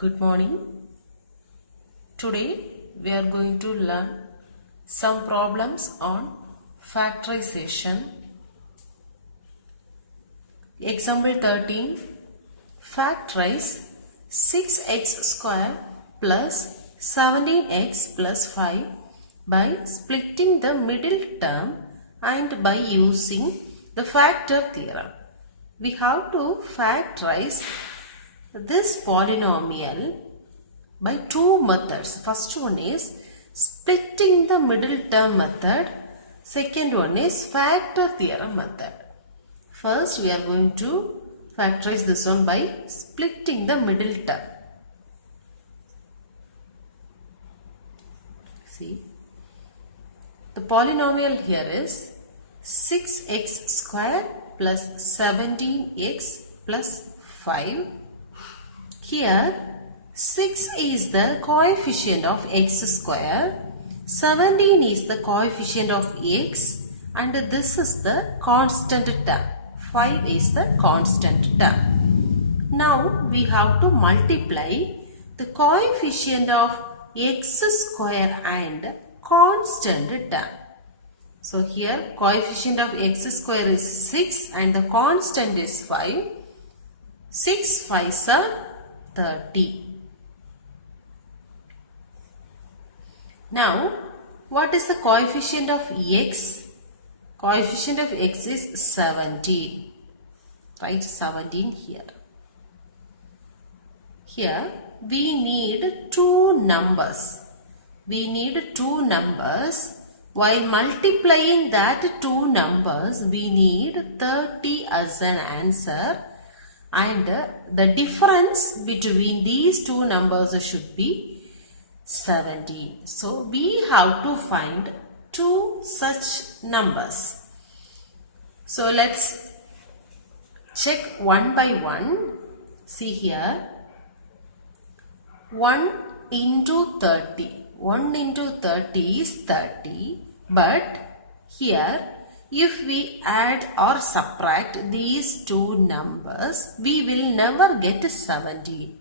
Good morning. Today we are going to learn some problems on factorization. Example 13. Factorize 6x square plus 17x plus 5 by splitting the middle term and by using the factor theorem. We have to factorize this polynomial by two methods. First one is splitting the middle term method. Second one is factor theorem method. First we are going to factorize this one by splitting the middle term. See, the polynomial here is 6x square plus 17x plus 5. Here 6 is the coefficient of x square, 17 is the coefficient of x, and this is the constant term. 5 is the constant term. Now we have to multiply the coefficient of x square and constant term. So here coefficient of x square is 6 and the constant is 5. 6 5s are 30. Now, what is the coefficient of x? Coefficient of x is 17. Write 17 here. Here, we need two numbers. We need two numbers. While multiplying that two numbers, we need 30 as an answer. And the difference between these two numbers should be 17. So we have to find two such numbers. So let's check one by one. See here, 1 into 30. 1 into 30 is 30. But here, if we add or subtract these two numbers, we will never get 17.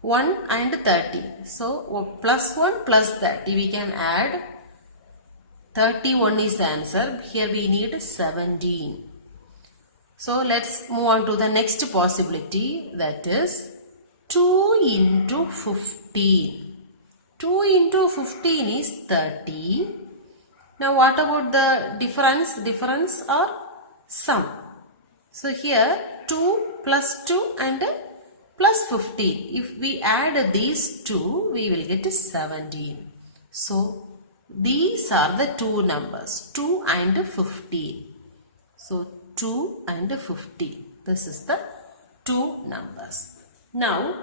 1 and 30. So, plus 1 plus 30. We can add 31 is the answer. Here we need 17. So, let's move on to the next possibility. That is 2 into 15. 2 into 15 is 30. Now, what about the difference? Difference or sum? So, here 2 plus 2 and plus 15. If we add these two, we will get 17. So, these are the two numbers, 2 and 15. So, 2 and 15. This is the two numbers. Now,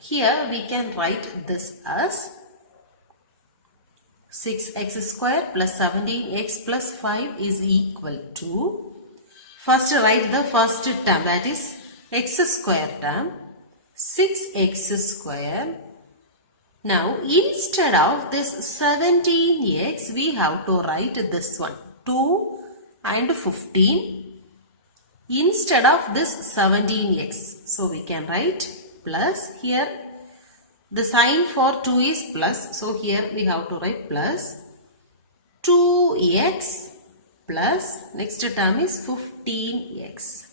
here we can write this as 6x square plus 17x plus 5 is equal to, first write the first term, that is x square term, 6x square. Now instead of this 17x, we have to write this one, 2 and 15 instead of this 17x. So we can write plus, here the sign for 2 is plus, so here we have to write plus 2x plus next term is 15x.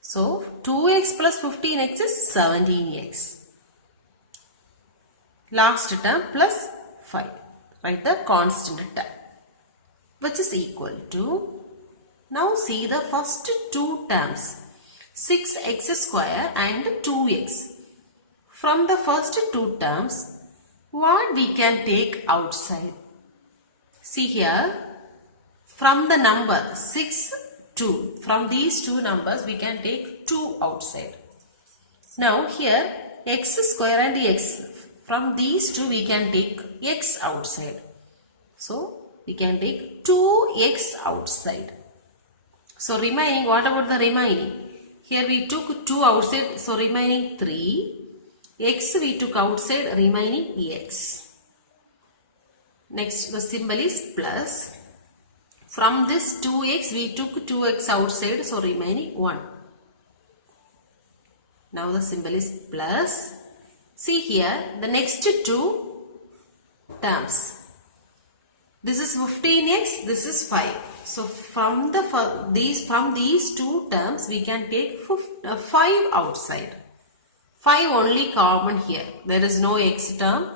So, 2x plus 15x is 17x. Last term plus 5. Write the constant term, which is equal to, now see the first two terms, 6x square and 2x. From the first two terms, what we can take outside? See here, from the number 6, 2. From these two numbers, we can take 2 outside. Now here, x square and x. From these two, we can take x outside. So, we can take 2x outside. So, remaining, what about the remaining? Here we took 2 outside, so remaining 3. X we took outside, remaining x. Next, the symbol is plus. From this 2x, we took 2x outside, so remaining 1. Now the symbol is plus. See here, the next two terms. This is 15x, this is 5. So from these two terms we can take 5 outside. 5 only common here. There is no x term.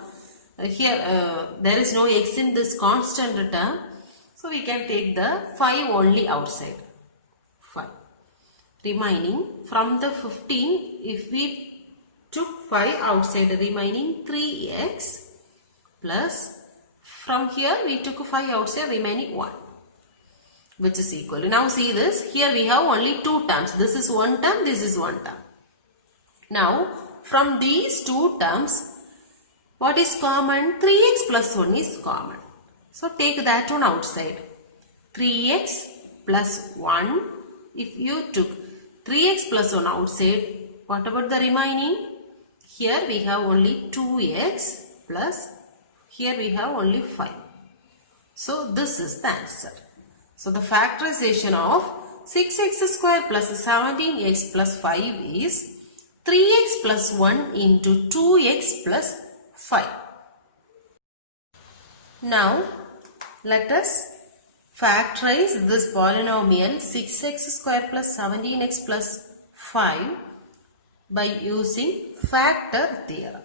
There is no x in this constant term. So we can take the 5 only outside. 5. Remaining from the 15, if we took 5 outside, remaining 3x plus, from here we took 5 outside, remaining 1, which is equal to, now see this, here we have only 2 terms. This is 1 term, this is 1 term. Now from these 2 terms, what is common? 3x plus 1 is common. So take that one outside. 3x plus 1, if you took 3x plus 1 outside, what about the remaining? Here we have only 2x plus, here we have only 5. So this is the answer. So the factorization of 6x square plus 17x plus 5 is 3x plus 1 into 2x plus 5. Now let us factorize this polynomial 6x square plus 17x plus 5 by using factor theorem.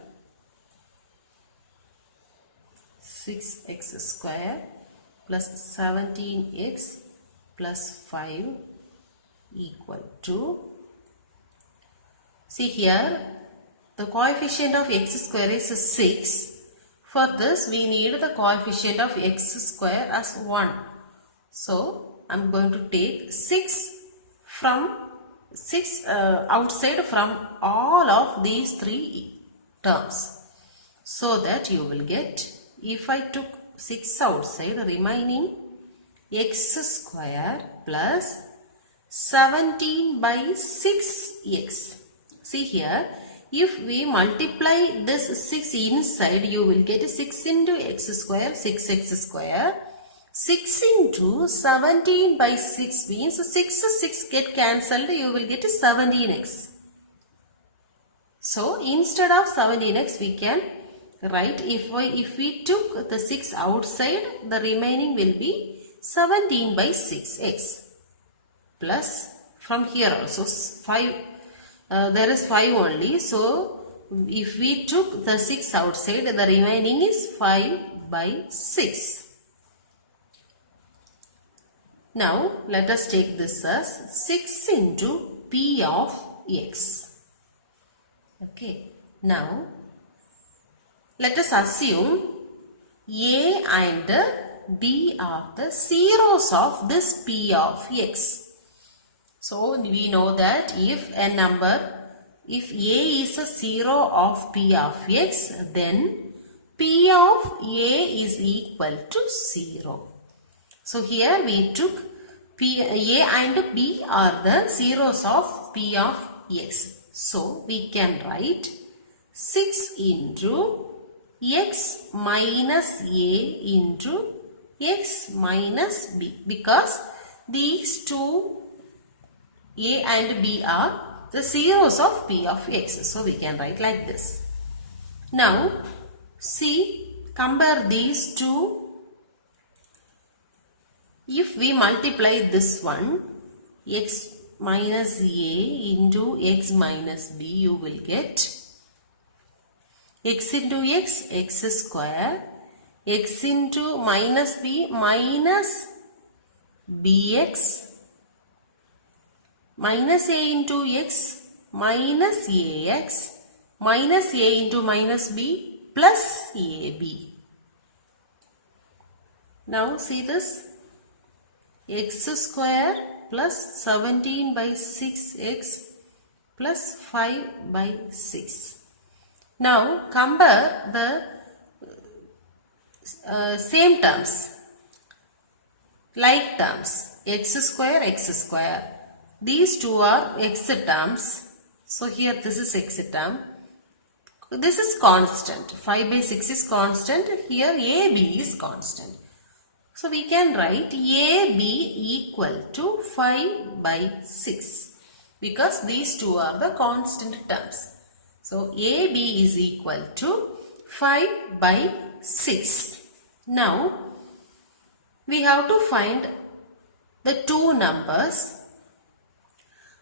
6x square plus 17x plus 5 equal to, see here, the coefficient of x square is 6. For this we need the coefficient of x square as 1. So I am going to take 6 outside from all of these 3 terms. So that you will get, if I took 6 outside, remaining x square plus 17 by 6x. See here, if we multiply this 6 inside, you will get 6 into x square, 6x square. 6 into 17 by 6 means 6 get cancelled, you will get 17x. So instead of 17x we can write, if we took the 6 outside, the remaining will be 17 by 6x. Plus from here also 5, there is 5 only. So if we took the 6 outside, the remaining is 5 by 6. Now let us take this as 6 into p of x. Okay. Now let us assume a and b are the zeros of this p of x. So we know that if a a is a zero of p of x, then p of a is equal to 0. So here we took a and b are the zeros of p of x. So we can write 6 into x minus a into x minus b, because these two a and b are the zeros of p of x. So we can write like this. Now see, compare these two. If we multiply this one, x minus a into x minus b, you will get x into x, x square, x into minus b, minus bx, minus a into x, minus ax, minus a into minus b, plus ab. Now see this, x square plus 17 by 6x plus 5 by 6. Now compare the same terms, like terms, x square. These two are x terms. So here this is x term. This is constant. 5 by 6 is constant. Here AB is constant. So we can write AB equal to 5 by 6. because these two are the constant terms. So AB is equal to 5 by 6. Now we have to find the two numbers.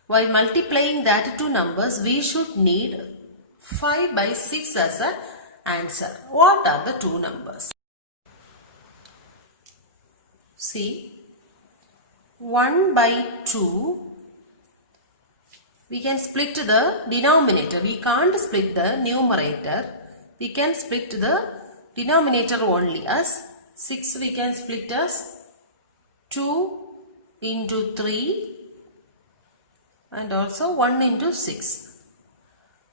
While multiplying that two numbers, we should need 5 by 6 as an answer. What are the two numbers? See, 1 by 2, we can split the denominator. We can't split the numerator. We can split the denominator only as 6. We can split as 2 into 3 and also 1 into 6.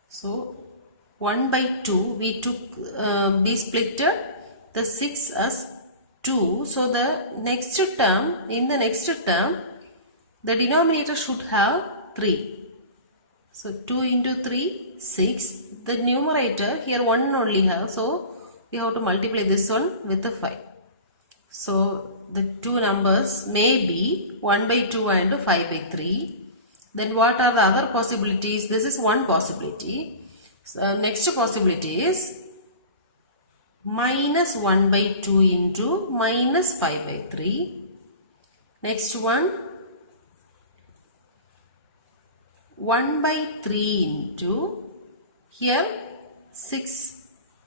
So 1 by 2 we splitted the 6 as 2. So the next term, the denominator should have 3. So 2 into 3, 6. The numerator here 1 only have. So we have to multiply this one with the 5. So the two numbers may be 1 by 2 and 5 by 3. Then what are the other possibilities? This is one possibility. So next possibility is minus 1 by 2 into minus 5 by 3. Next one, 1 by 3 into, here 6,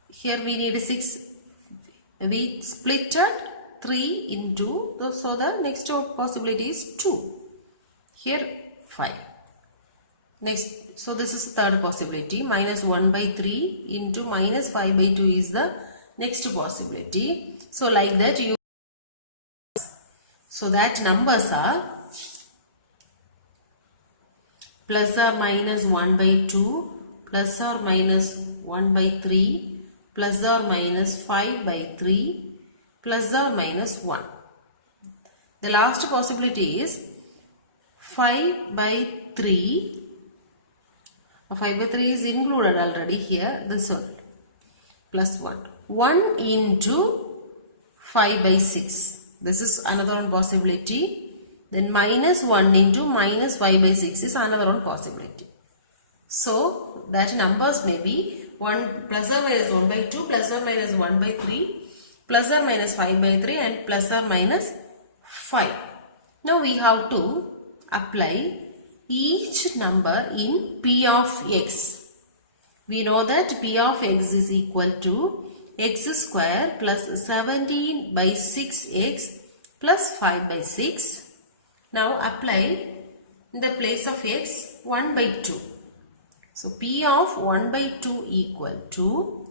here we need 6, we splitted 3 into, so the next possibility is 2, here 5. Next, so this is the third possibility, minus 1 by 3 into minus 5 by 2 is the next possibility. So like that you, so that numbers are plus or minus 1 by 2, plus or minus 1 by 3, plus or minus 5 by 3, plus or minus 1. The last possibility is 5 by 3. 5 by 3 is included already here, this one, plus 1. 1 into 5 by 6. This is another one possibility. Then minus 1 into minus 5 by 6 is another one possibility. So that numbers may be 1 plus or minus 1 by 2, plus or minus 1 by 3, plus or minus 5 by 3 and plus or minus 5. Now we have to apply each number in P of x. We know that P of x is equal to x square plus 17 by 6x plus 5 by 6. Now apply in the place of x 1 by 2. So P of 1 by 2 equal to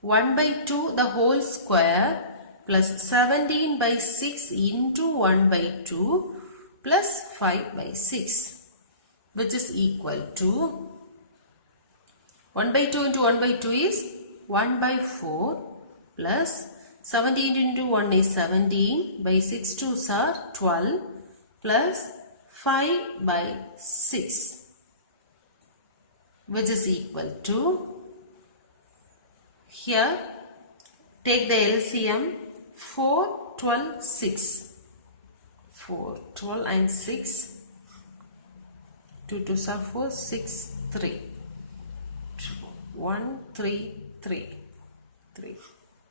1 by 2 the whole square plus 17 by 6 into 1 by 2 plus 5 by 6, which is equal to 1 by 2 into 1 by 2 is 1 by 4 plus 17 into 1 is 17 by 6 2s are 12 plus 5 by 6, which is equal to, here take the LCM, 4, 12, 6. 4, 12 and 6, 2 2s are 4, 6, 3, 1, 3, 3, 3,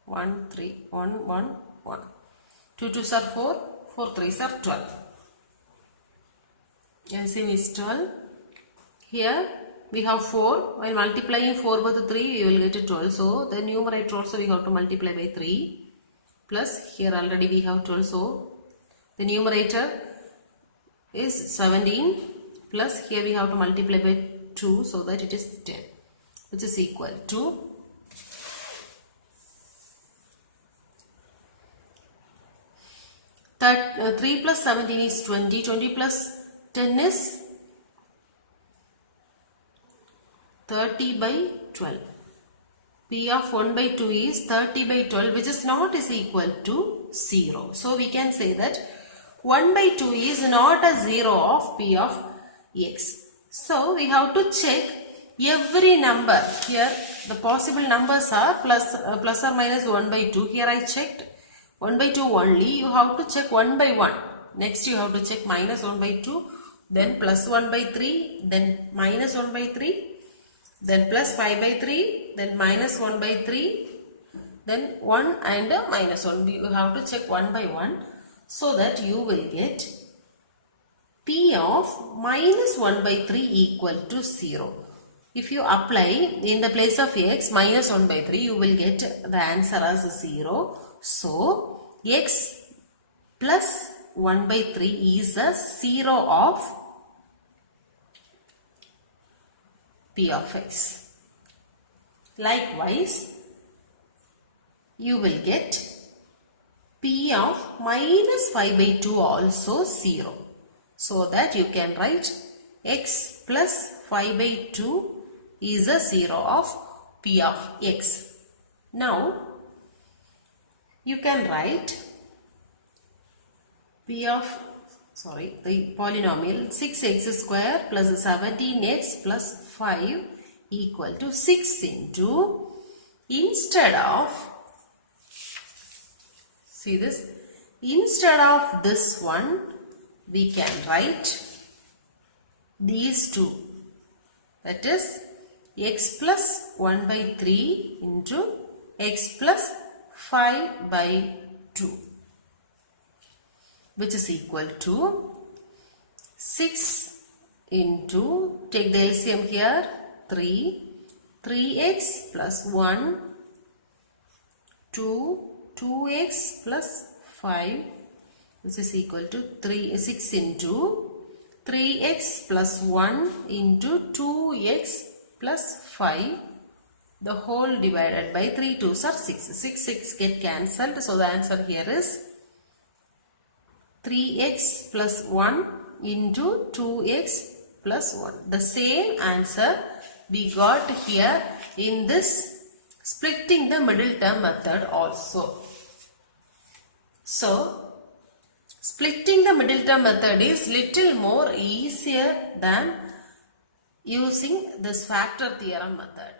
1, 3, 1, 1, 1, 2 2s are 4, 4 3s are 12. LCM is 12. Here we have 4. While multiplying 4 by 3, we will get 12. So the numerator also we have to multiply by 3. Plus here already we have 12. So the numerator is 17. Plus here we have to multiply by 2. So that it is 10. Which is equal to 3 plus 17 is 20. 20 plus 10 is 30 by 12. P of 1 by 2 is 30 by 12, which is not is equal to 0. So we can say that 1 by 2 is not a 0 of P of x. So we have to check every number. Here the possible numbers are plus or minus 1 by 2. Here I checked 1 by 2 only. You have to check 1 by 1. Next you have to check minus 1 by 2, then plus 1 by 3, then minus 1 by 3, then plus 5 by 3, then minus 1 by 3, then 1 and minus 1. You have to check one by one, so that you will get P of minus 1 by 3 equal to 0. If you apply in the place of x minus 1 by 3, you will get the answer as 0. So, x plus 1 by 3 is a 0 of P of x. Likewise, you will get P of minus 5 by 2 also 0. So that you can write x plus 5 by 2 is a 0 of P of x. Now, you can write P of, the polynomial 6x square plus 17x plus 5 equal to 6 into, instead of, see this, instead of this one, we can write these two, that is x plus 1 by 3 into x plus 5 by 2, which is equal to 6 into, take the LCM here, 3x plus 1, 2x plus 5, this is equal to 6 into 3x plus 1 into 2x plus 5, the whole divided by 3 2s are 6. 6 get cancelled. So the answer here is 3x plus 1 into 2x plus 1. The same answer we got here in this splitting the middle term method also. So, splitting the middle term method is little more easier than using this factor theorem method.